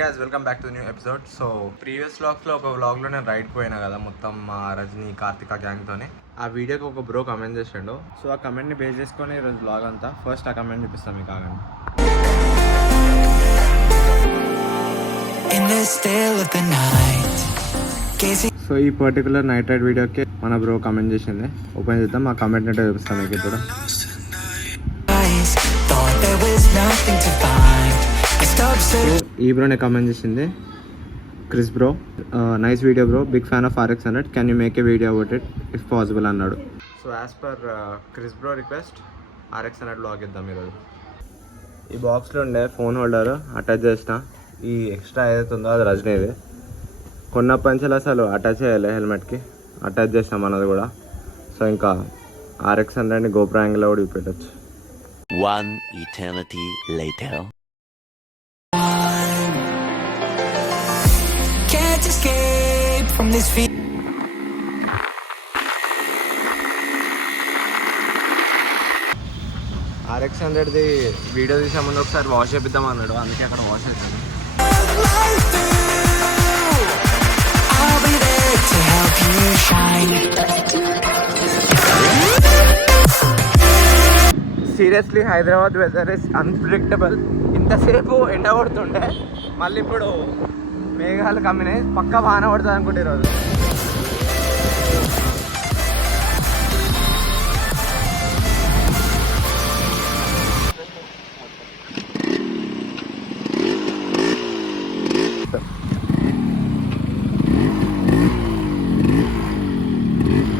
Guys welcome back to new episode. So previous వ్లాగ్స్లో ఒక వ్లాగ్లో నేను రైడ్ పోయినా కదా మొత్తం రజనీ కార్తిక గ్యాంగ్తోనే. ఆ వీడియోకి ఒక బ్రో కమెంట్ చేసాడు. సో ఆ కమెంట్ని బేస్ చేసుకొని ఈరోజు వ్లాగ్ అంతా. ఫస్ట్ ఆ కమెంట్ చూపిస్తాం మీకు ఆగండి. సో ఈ పర్టికులర్ నైట్ రైడ్ వీడియోకి మన బ్రో కమెంట్ చేసింది. ఓపెన్ చేద్దాం, ఆ కమెంట్ ఏంటో చూపిస్తాం మీకు ఇప్పుడు. ఈ బ్రోనే కమెంట్ చేసింది, Chris bro, nice video bro, big fan of RX100, can you make a video about it if possible అన్నాడు. So as per Chris bro request RX100 blog ఇద్దాం ఈరోజు. ఈ బాక్స్లో ఉండే ఫోన్ హోల్డర్ అటాచ్ చేసిన. ఈ ఎక్స్ట్రా ఏదైతే ఉందో అది రజనీది. కొన్నప్పటి నుంచి అసలు అటాచ్ చేయాలి హెల్మెట్కి, అటాచ్ చేసినాం అన్నది కూడా. సో ఇంకా RX100ని గోప్రో యాంగిల్లో కూడా పెట్టచ్చు. One eternity later. Can't escape from this feeling. RX100ది వీడియో తీసే ముందు ఒకసారి వాష్ చేపిద్దాం అన్నాడు, అందుకే అక్కడ వాష్ అవుతుంది. I'll be there to help you shine. Seriously Hyderabad weather is unpredictable. ఇంతసేపు ఎండ కొడుతుండే, మళ్ళీ ఇప్పుడు మేఘాలు కమ్మినాయి. పక్కా వాన పడుతుంది అనుకుంటే ఈరోజు.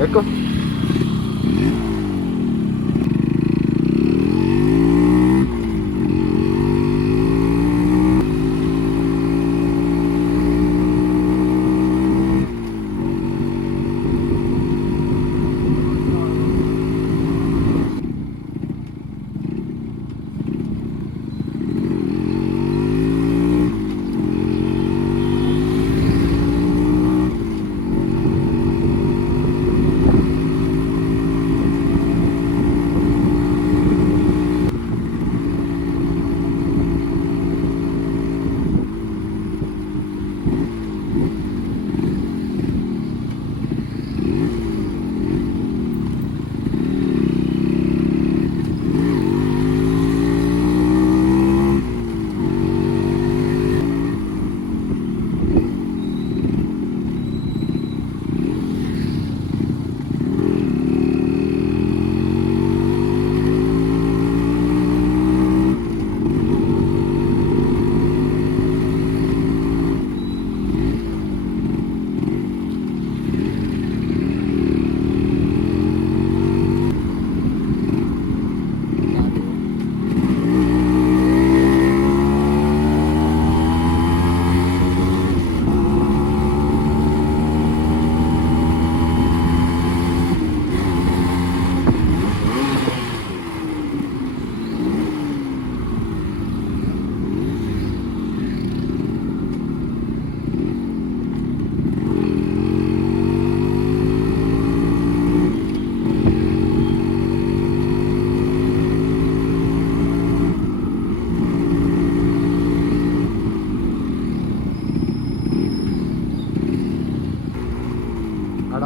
ఎక్కువ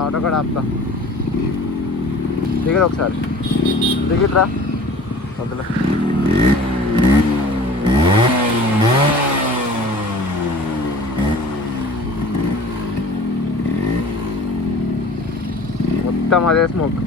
ఆటో కూడా ఆపుతా. దిగదు ఒకసారి, దిగిట్రా వద్దులే. మొత్తం అదే స్మోక్.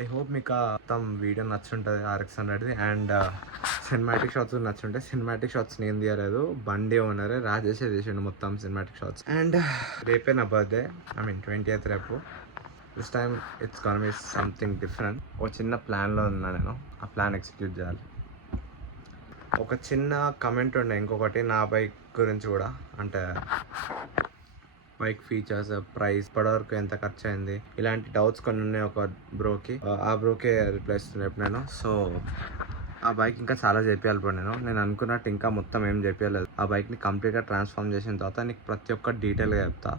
ఐ హోప్ మీకు మొత్తం వీడియో నచ్చుంటుంది RX100ది. అండ్ సినిమాటిక్ షాట్స్ నచ్చుంటాయి. సినిమాటిక్ షాట్స్ నేను తీయలేదు, బండి ఓనర్ రాజేష్ తీసిండు మొత్తం సినిమాటిక్ షాట్స్. అండ్ రేపే నా బర్త్డే, ఐ మీన్ 20th రేపు. This time it's gonna be something different. ఒక చిన్న ప్లాన్లో ఉన్నా నేను, ఆ ప్లాన్ ఎగ్జిక్యూట్ చేయాలి. ఒక చిన్న కమెంట్ ఉండే ఇంకొకటి నా బైక్ గురించి కూడా, అంటే బైక్ ఫీచర్స్, ప్రైస్, ఇప్పటివరకు ఎంత ఖర్చు అయింది, ఇలాంటి డౌట్స్ కొన్ని ఉన్నాయి ఒక బ్రోకి. ఆ బ్రోకే రిప్లై ఇస్తున్నాను ఇప్పుడు నేను. సో ఆ బైక్ ఇంకా చాలా చెప్పాలి బ్రో. నేను అనుకున్నట్టు ఇంకా మొత్తం ఏం చెప్పలేదు. ఆ బైక్ని కంప్లీట్గా ట్రాన్స్ఫార్మ్ చేసిన తర్వాత నీకు ప్రతి ఒక్క డీటెయిల్గా చెప్తా.